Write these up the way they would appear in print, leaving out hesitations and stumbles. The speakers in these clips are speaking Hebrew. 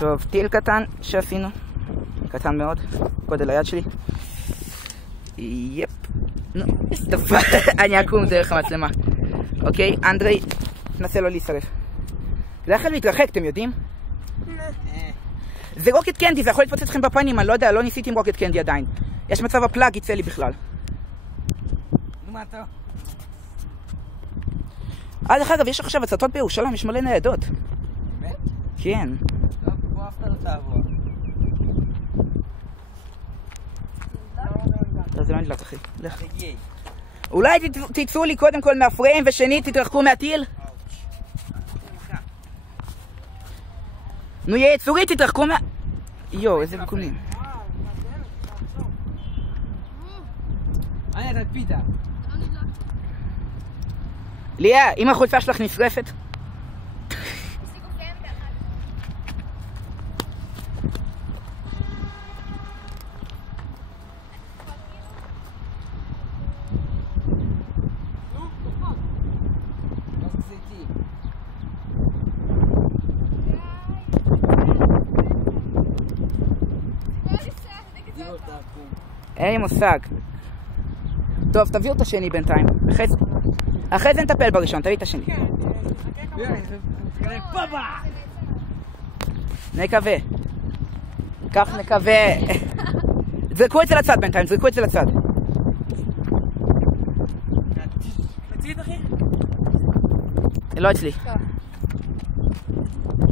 טוב, טיל קטן שעשינו. קטן מאוד. גודל היד שלי. יפ. נו, הסתפה. אני אקום דרך המצלמה. אוקיי, אנדרי, נסה לא להישרף. זה יכול להתרחק, אתם יודעים? זה רוקט קנדי, זה יכול להתפוצץ לכם בפנים, אני לא יודע, לא ניסיתי עם רוקט קנדי עדיין. יש מצב הפלאג יצא לי בכלל. נו, מה אתה? דרך אגב, יש עכשיו הצתות בירושלים, יש מלא ניידות. באמת? כן. טוב, בוא אף אחד לא תעבור. זה לא נדלק, אחי. לך. אולי תצאו לי קודם כל מהפריים, ושנית תתרחקו מהטיל? נו, צורי, תתרחקו מה... יו, איזה ביקומים. אני את פיתה. ליה, אם החולצה שלך נשרפת? אין לי מושג. טוב, תביאו את השני בינתיים. אחרי זה נטפל בראשון, תביא את השני. נקווה. כך נקווה. זרקו את זה לצד בינתיים, זרקו את זה לצד. תציד, אחי? לא אצלי.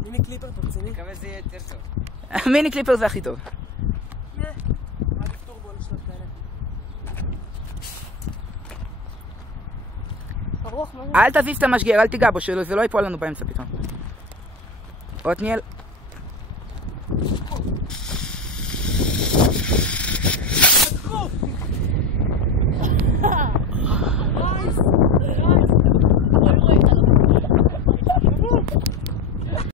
מיני קליפר תרציני. מקווה זה יהיה יותר טוב. מיני קליפר זה הכי טוב. אל תזיז את המשגר, אל תיגע בו, שזה לא ייפול לנו באמצע פתאום. עתניאל.